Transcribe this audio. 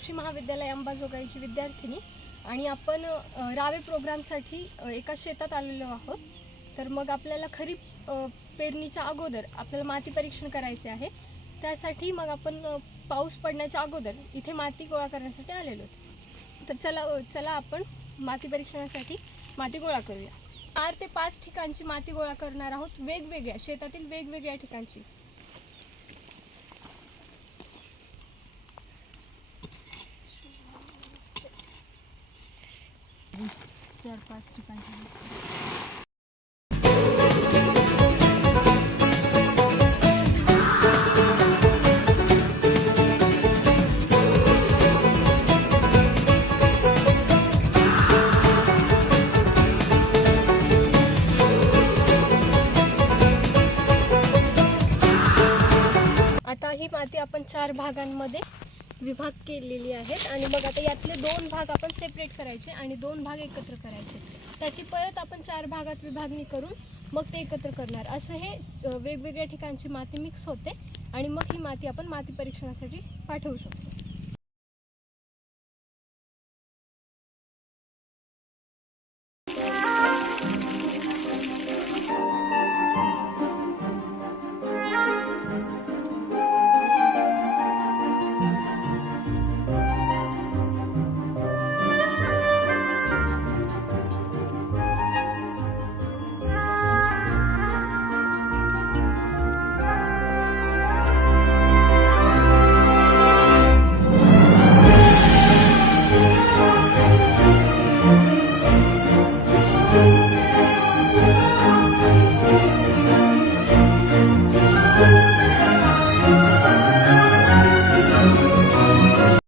कृषी महाविद्यालय अंबाजोगाईची विद्यार्थिनी आणि आपण रावे प्रोग्रामसाठी एका शेतात आलेलो आहोत। तर मग आपल्याला खरीप पेरणीच्या अगोदर आपल्याला माती परीक्षण करायचे आहे। त्यासाठी मग आपण पाऊस पडण्याच्या अगोदर इथे माती गोळा करण्यासाठी आलेलो आहोत। तर चला आपण माती परीक्षणासाठी माती गोळा करूया। 4 ते 5 ठिकाणची माती गोळा करणार आहोत, वेगवेगळ्या शेतातील वेगवेगळ्या ठिकाणची। आता ही माती आपण 4 भागांमध्ये विभाग केलेली आहेत आणि मग आता यातले 2 भाग आपण सेपरेट करायचे आणि 2 भाग एकत्र करायचे। त्याची परत आपण 4 भागात विभागणी करून मग ते एकत्र करणार। असं हे वेगवेगळ्या ठिकाणची माती मिक्स होते आणि मग ही माती आपण माती परीक्षणासाठी पाठवू शकतो।